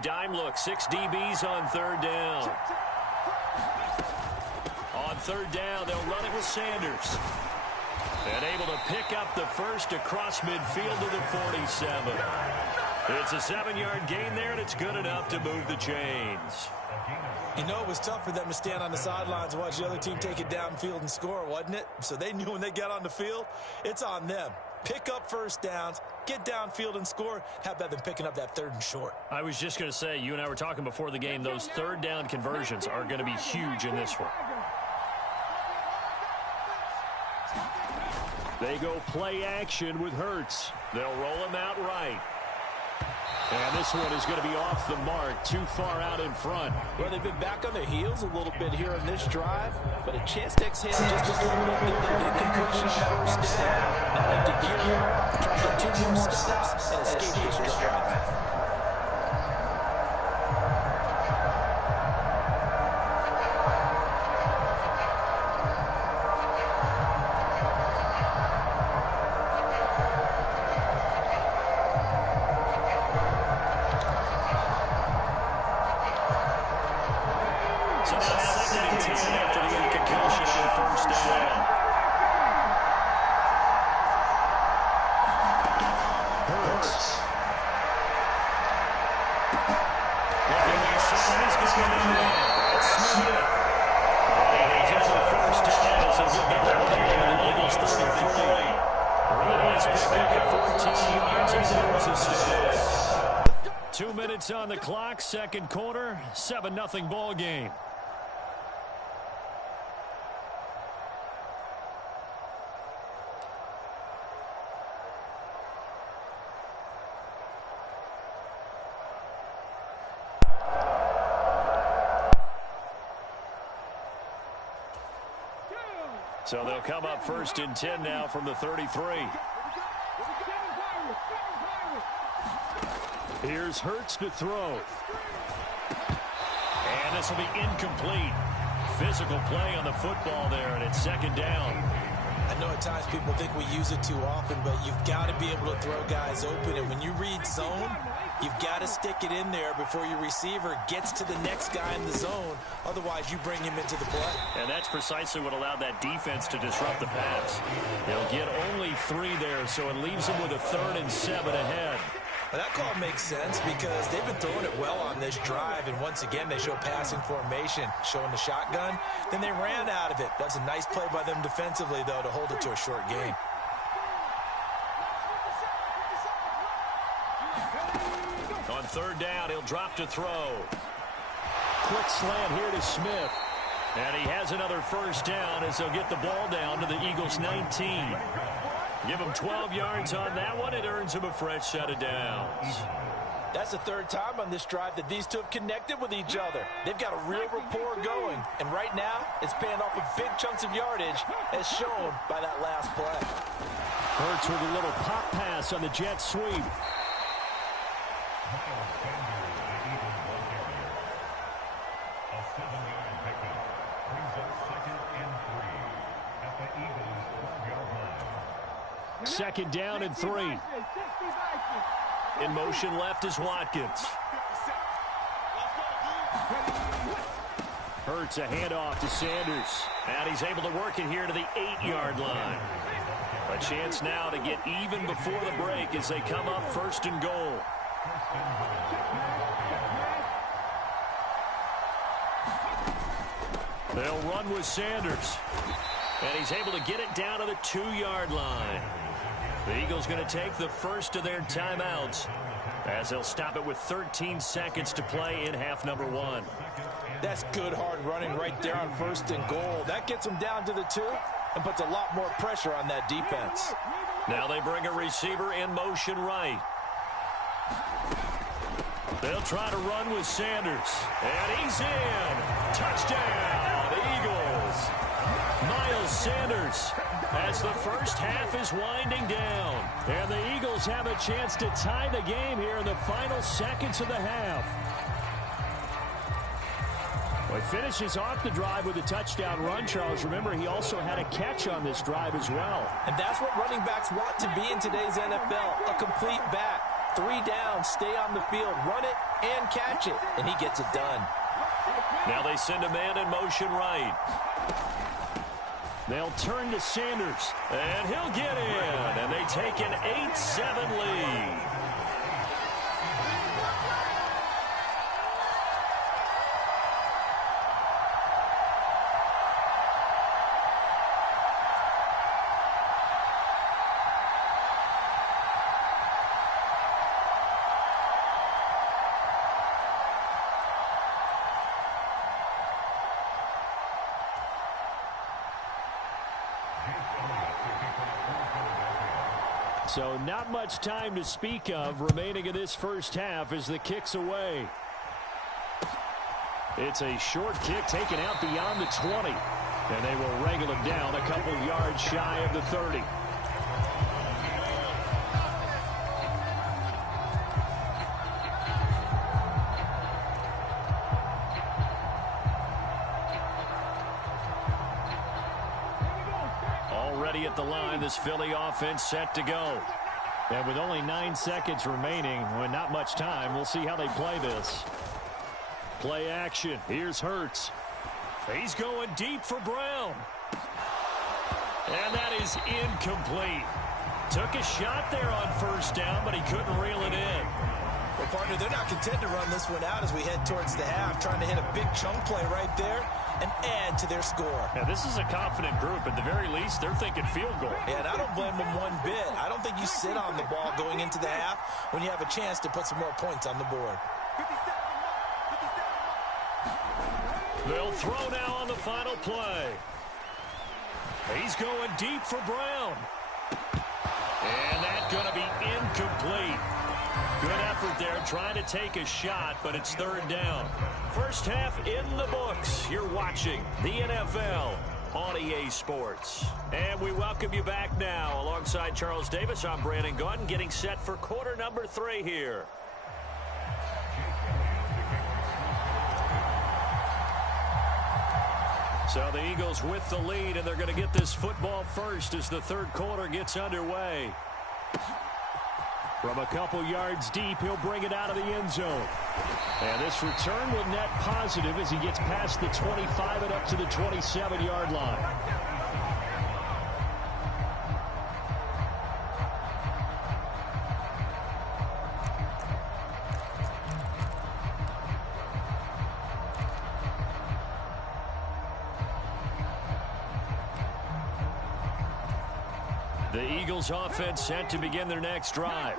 Dime look, 6 DBs on third down. On third down, they'll run it with Sanders. And able to pick up the first across midfield to the 47. It's a 7-yard gain there, and it's good enough to move the chains. You know, it was tough for them to stand on the sidelines and watch the other team take it downfield and score, wasn't it? So they knew when they got on the field, it's on them. Pick up first downs, get downfield and score. How about them picking up that third and short? I was just going to say, you and I were talking before the game, those third down conversions are going to be huge in this one. They go play action with Hurts. They'll roll him out right. And this one is going to be off the mark, too far out in front. Well, they've been back on their heels a little bit here in this drive, but a chance to exhale just a little bit there. Incompletion on first down. Now they have to gear up, try to get 2 more stops and escape this drive. On the clock, second quarter, 7-0 ball game. So they'll come up first and 10 now from the 33. Here's Hurts to throw. And this will be incomplete. Physical play on the football there, and it's second down. I know at times people think we use it too often, but you've got to be able to throw guys open. And when you read zone, you've got to stick it in there before your receiver gets to the next guy in the zone. Otherwise, you bring him into the play. And that's precisely what allowed that defense to disrupt the pass. They'll get only 3 there, so it leaves them with a 3rd and 7 ahead. Well, that call makes sense because they've been throwing it well on this drive, and once again, they show passing formation, showing the shotgun. Then they ran out of it. That's a nice play by them defensively, though, to hold it to a short gain. On third down, he'll drop to throw. Quick slant here to Smith. And he has another first down as they'll get the ball down to the Eagles' 19. Give him 12 yards on that one. It earns him a fresh set of downs. That's the 3rd time on this drive that these two have connected with each other. They've got a real rapport going. And right now, it's paying off with big chunks of yardage, as shown by that last play. Hurts with a little pop pass on the jet sweep. Second down and 3. In motion left is Watkins. Hurts a handoff to Sanders. And he's able to work it here to the 8-yard line. A chance now to get even before the break as they come up 1st and goal. They'll run with Sanders. And he's able to get it down to the 2-yard line. The Eagles going to take the first of their timeouts as they'll stop it with 13 seconds to play in half number 1. That's good hard running right there on 1st and goal. That gets them down to the 2 and puts a lot more pressure on that defense. Now they bring a receiver in motion right. They'll try to run with Sanders. And he's in. Touchdown, Eagles. Miles Sanders as the first half is winding down. And the Eagles have a chance to tie the game here in the final seconds of the half. Well, he finishes off the drive with a touchdown run, Charles. Remember, he also had a catch on this drive as well. And that's what running backs want to be in today's NFL, a complete back. 3 down, stay on the field, run it, and catch it. And he gets it done. Now they send a man in motion right. They'll turn to Sanders, and he'll get in. And they take an 8-7 lead. So not much time to speak of remaining in this first half as the kick's away. It's a short kick taken out beyond the 20. And they will wrangle him down a couple yards shy of the 30. Already at the line, this Philly offense set to go. And with only 9 seconds remaining, with not much time, we'll see how they play this. Play action. Here's Hurts. He's going deep for Brown. And that is incomplete. Took a shot there on first down, but he couldn't reel it in. Well, partner, they're not content to run this one out as we head towards the half, trying to hit a big chunk play right there and add to their score. Now, this is a confident group. At the very least, they're thinking field goal. Yeah, and I don't blame them one bit. I don't think you sit on the ball going into the half when you have a chance to put some more points on the board. They'll throw now on the final play. He's going deep for Brown. And that's going to be incomplete. Good effort there trying to take a shot, but it's third down. First half in the books. You're watching the NFL on EA Sports. And we welcome you back now. Alongside Charles Davis, I'm Brandon Gunn, getting set for quarter number 3 here. So the Eagles with the lead, and they're going to get this football first as the third quarter gets underway. From a couple yards deep, he'll bring it out of the end zone. And this return will net positive as he gets past the 25 and up to the 27-yard line. The Eagles offense set to begin their next drive.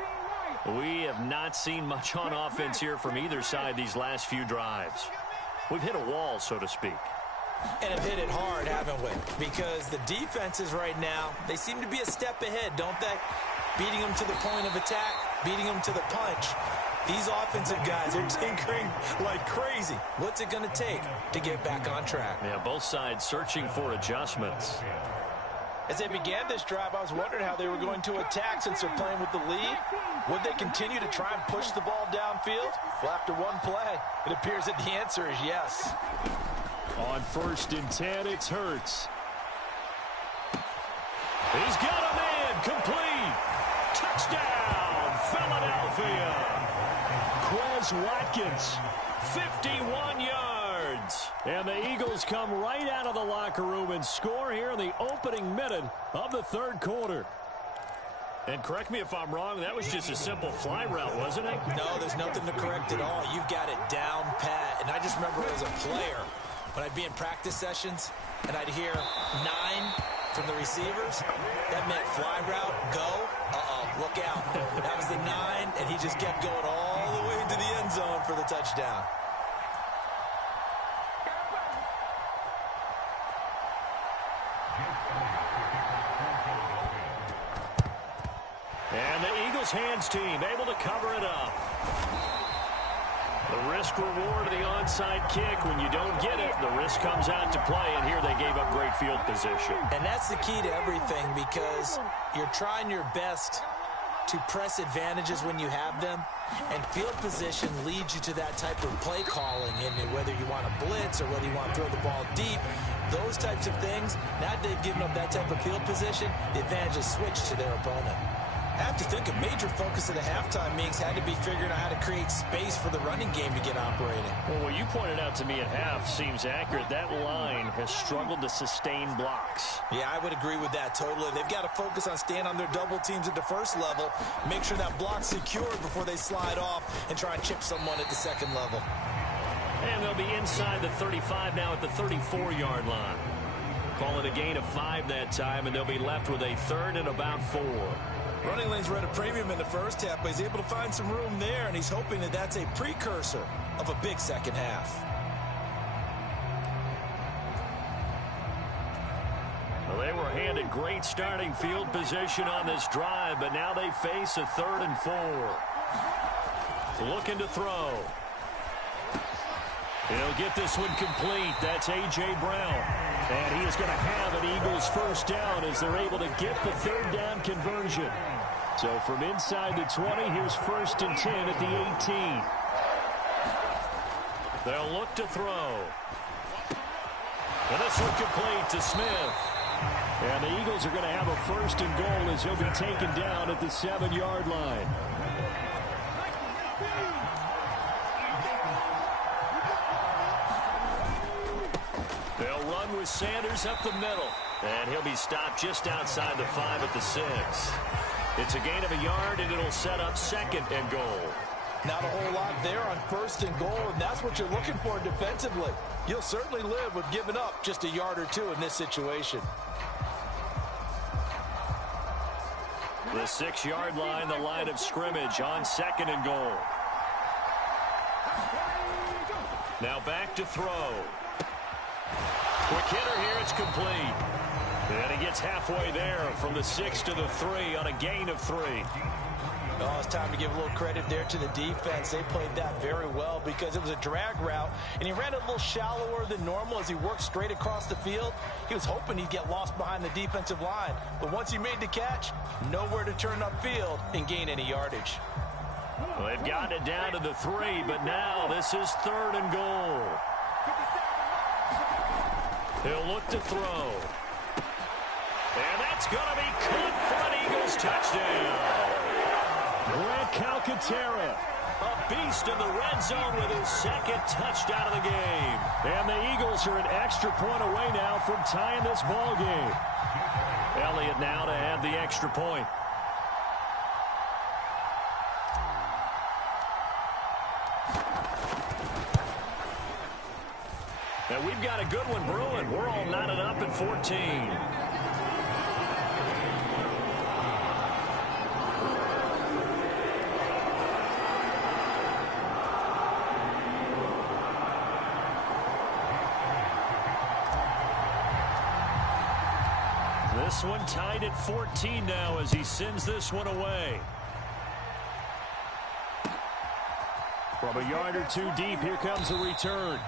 We have not seen much on offense here from either side these last few drives. We've hit a wall, so to speak. And have hit it hard, haven't we? Because the defenses right now, they seem to be a step ahead, don't they? Beating them to the point of attack, beating them to the punch. These offensive guys are tinkering like crazy. What's it going to take to get back on track? Yeah, both sides searching for adjustments. As they began this drive, I was wondering how they were going to attack since they're playing with the lead. Would they continue to try and push the ball downfield? Well, after one play, it appears that the answer is yes. On 1st and 10, it's Hurts. He's got a man complete. Touchdown, Philadelphia. Quez Watkins, 51 yards. And the Eagles come right out of the locker room and score here in the opening minute of the third quarter. And correct me if I'm wrong, that was just a simple fly route, wasn't it? No, there's nothing to correct at all. You've got it down pat. And I just remember as a player, when I'd be in practice sessions and I'd hear 9 from the receivers, that meant fly route, go. Look out. That was the 9, and he just kept going all the way into the end zone for the touchdown. And the Eagles hands team able to cover it up. The risk reward of the onside kick. When you don't get it, the risk comes out to play, and here they gave up great field position. And that's the key to everything, because you're trying your best to press advantages when you have them, and field position leads you to that type of play calling, and whether you want to blitz or whether you want to throw the ball deep, those types of things. Now they've given up that type of field position, the advantage is switched to their opponent. I have to think a major focus of the halftime meetings had to be figuring out how to create space for the running game to get operating. Well, what you pointed out to me at half seems accurate. That line has struggled to sustain blocks. Yeah, I would agree with that totally. They've got to focus on staying on their double teams at the first level, make sure that block's secured before they slide off and try and chip someone at the second level. And they'll be inside the 35 now at the 34-yard line. Call it a gain of 5 that time, and they'll be left with a 3rd and about 4. Running lanes were at a premium in the first half, but he's able to find some room there, and he's hoping that that's a precursor of a big second half. Well, they were handed great starting field position on this drive, but now they face a 3rd and 4. Looking to throw. He'll get this one complete. That's A.J. Brown. And he is going to have an Eagles first down as they're able to get the 3rd down conversion. So from inside the 20, here's 1st and 10 at the 18. They'll look to throw. And this one complete to Smith. And the Eagles are going to have a 1st and goal as he'll be taken down at the 7-yard line. They'll run with Sanders up the middle. And he'll be stopped just outside the 5 at the 6. It's a gain of a yard, and it'll set up 2nd and goal. Not a whole lot there on 1st and goal, and that's what you're looking for defensively. You'll certainly live with giving up just a yard or 2 in this situation. The 6-yard line, the line of scrimmage on 2nd and goal. Now back to throw. Quick hitter here, it's complete. And he gets halfway there from the 6 to the 3 on a gain of 3. Oh, it's time to give a little credit there to the defense. They played that very well because it was a drag route, and he ran it a little shallower than normal as he worked straight across the field. He was hoping he'd get lost behind the defensive line, but once he made the catch, nowhere to turn upfield and gain any yardage. Well, they've gotten it down to the 3, but now this is 3rd and goal. He'll look to throw. And that's going to be caught for an Eagles touchdown. Grant Calcaterra, a beast in the red zone with his 2nd touchdown of the game. And the Eagles are an extra point away now from tying this ball game. Elliott now to add the extra point. And we've got a good one brewing. We're all knotted up at 14. This one tied at 14 now as he sends this one away. From a yard or 2 deep, here comes a return.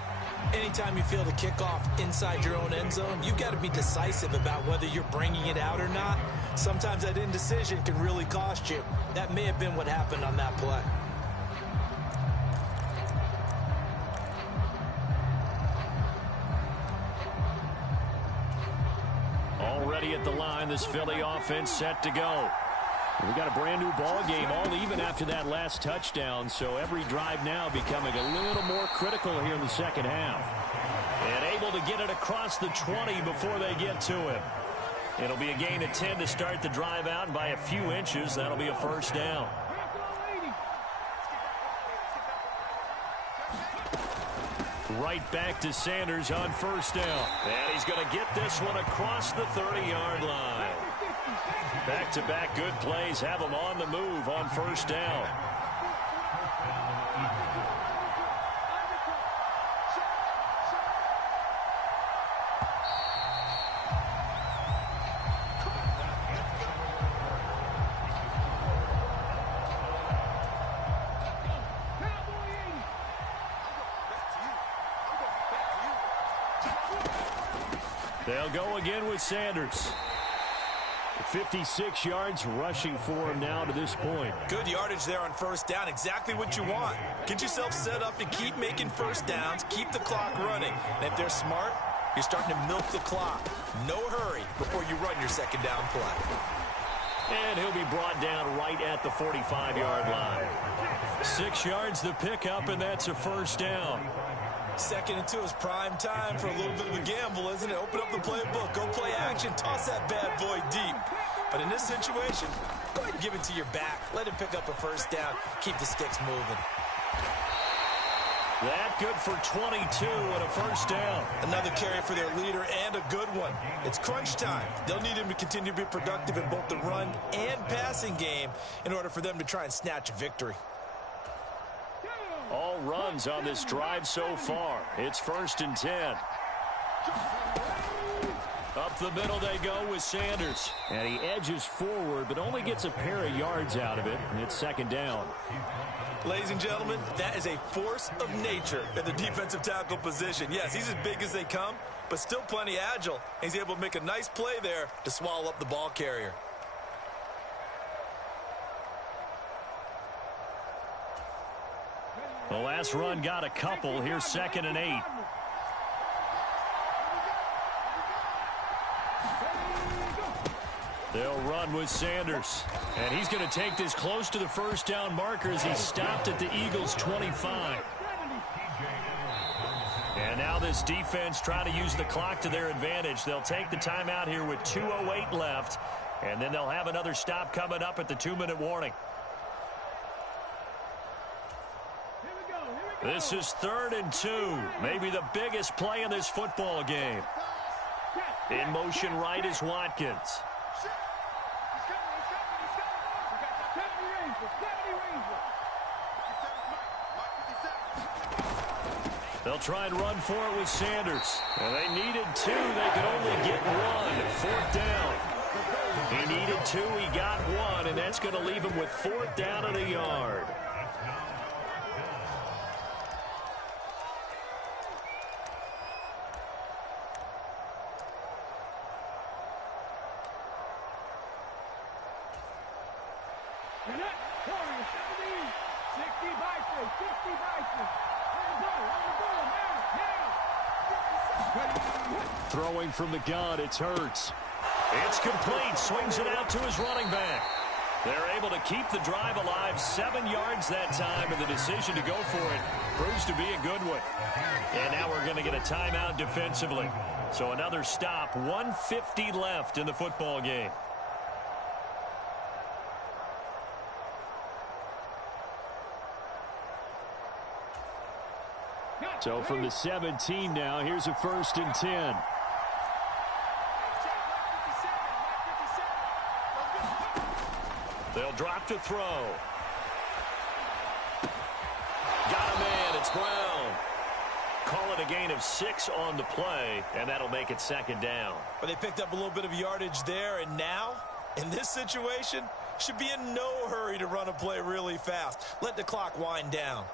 Anytime you feel the kickoff inside your own end zone, you've got to be decisive about whether you're bringing it out or not. Sometimes that indecision can really cost you. That may have been what happened on that play. Already at the line, this Philly offense set to go. We got a brand new ball game, all even after that last touchdown, so every drive now becoming a little more critical here in the second half. And able to get it across the 20 before they get to him. It'll be a gain of 10 to start the drive out, and by a few inches, that'll be a first down. Right back to Sanders on first down. And he's going to get this one across the 30-yard line. Back-to-back good plays have him on the move on first down. They'll go again with Sanders. 56 yards rushing for him now to this point. Good yardage there on first down. Exactly what you want. Get yourself set up and keep making first downs. Keep the clock running. And if they're smart, you're starting to milk the clock. No hurry before you run your second down play. And he'll be brought down right at the 45-yard line. 6 yards the pickup, and that's a first down. 2nd and 2 is prime time for a little bit of a gamble, isn't it? Open up the playbook, go play action, toss that bad boy deep. But in this situation, go ahead and give it to your back. Let him pick up a first down. Keep the sticks moving. That good for 22 and a first down. Another carry for their leader and a good one. It's crunch time. They'll need him to continue to be productive in both the run and passing game in order for them to try and snatch a victory. All runs on this drive so far. It's 1st and 10. Up the middle they go with Sanders. And he edges forward, but only gets a pair of yards out of it. And it's 2nd down. Ladies and gentlemen, that is a force of nature in the defensive tackle position. Yes, he's as big as they come, but still plenty agile. He's able to make a nice play there to swallow up the ball carrier. The last run got a couple. Here's 2nd and 8. They'll run with Sanders. And he's going to take this close to the first down marker as he stopped at the Eagles' 25. And now this defense trying to use the clock to their advantage. They'll take the timeout here with 2:08 left. And then they'll have another stop coming up at the 2-minute warning. This is 3rd and 2. Maybe the biggest play in this football game. In motion right is Watkins. They'll try and run for it with Sanders. And they needed 2. They could only get 1. 4th down. He needed 2. He got 1. And that's going to leave him with 4th down and a yard. Throwing from the gun, it's Hurts. It's complete. Swings it out to his running back. They're able to keep the drive alive. 7 yards that time, and the decision to go for it proves to be a good one. And now we're going to get a timeout defensively. So another stop. 1:50 left in the football game. So from the 17 now, here's a 1st and 10. They'll drop to throw. Got a man. It's Brown. Call it a gain of 6 on the play, and that'll make it 2nd down. But they picked up a little bit of yardage there, and now, in this situation, should be in no hurry to run a play really fast. Let the clock wind down.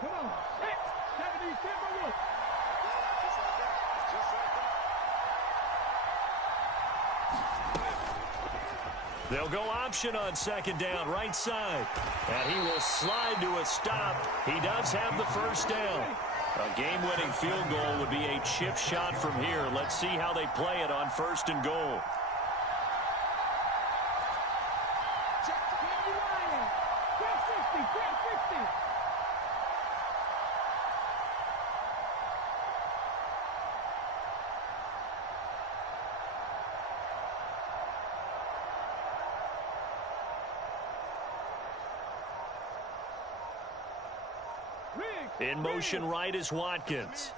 Come on. Hit. 77 look. They'll go option on 2nd down, right side. And he will slide to a stop. He does have the first down. A game-winning field goal would be a chip shot from here. Let's see how they play it on 1st and goal. In motion right is Watkins.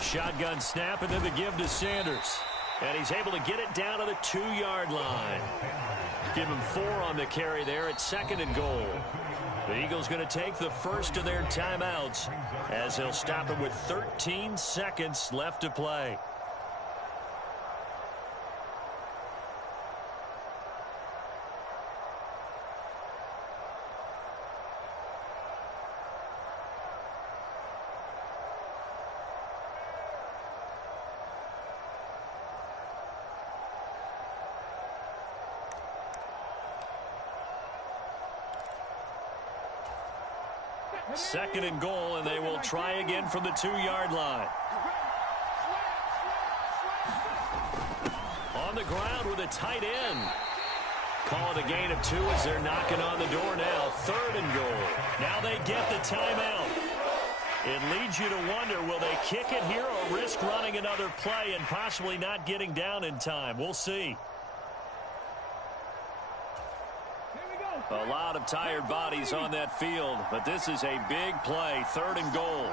Shotgun snap, and then the give to Sanders. And he's able to get it down to the 2-yard line. Give him 4 on the carry there at 2nd and goal. The Eagles going to take the first of their timeouts as they'll stop it with 13 seconds left to play. 2nd and goal, and they will try again from the 2-yard line. On the ground with a tight end. Call it a gain of 2 as they're knocking on the door now. 3rd and goal. Now they get the timeout. It leads you to wonder, will they kick it here or risk running another play and possibly not getting down in time? We'll see. A lot of tired bodies on that field, but this is a big play. 3rd and goal.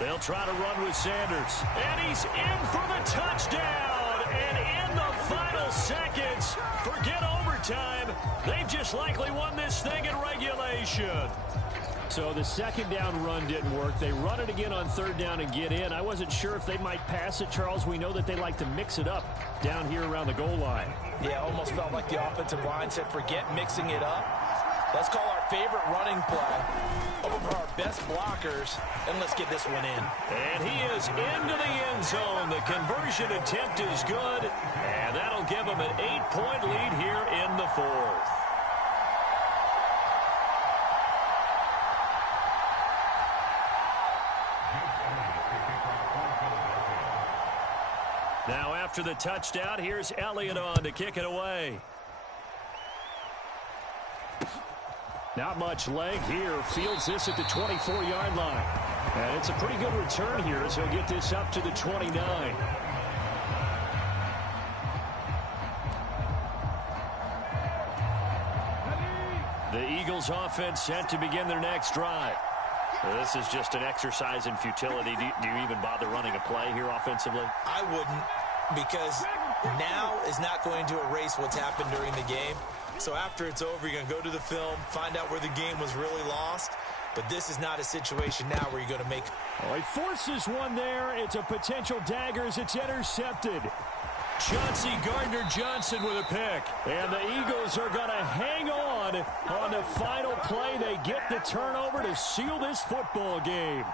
They'll try to run with Sanders. And he's in for the touchdown. And in the final seconds, forget overtime. They've just likely won this thing in regulation. So the 2nd down run didn't work. They run it again on 3rd down and get in. I wasn't sure if they might pass it, Charles. We know that they like to mix it up down here around the goal line. Yeah, almost felt like the offensive line said, forget mixing it up. Let's call our favorite running play over our best blockers, and let's get this one in. And he is into the end zone. The conversion attempt is good, and that'll give him an 8-point lead here in the 4th. Now after the touchdown, here's Elliott on to kick it away. Not much leg here. Fields this at the 24-yard line. And it's a pretty good return here as he'll get this up to the 29. The Eagles offense set to begin their next drive. This is just an exercise in futility. Do you even bother running a play here offensively? I wouldn't, because now is not going to erase what's happened during the game. So after it's over, you're going to go to the film, find out where the game was really lost. But this is not a situation now where you're going to make... Oh, he forces one there. It's a potential dagger as it's intercepted. Chauncey Gardner-Johnson with a pick. And the Eagles are going to hang on the final play. They get the turnover to seal this football game.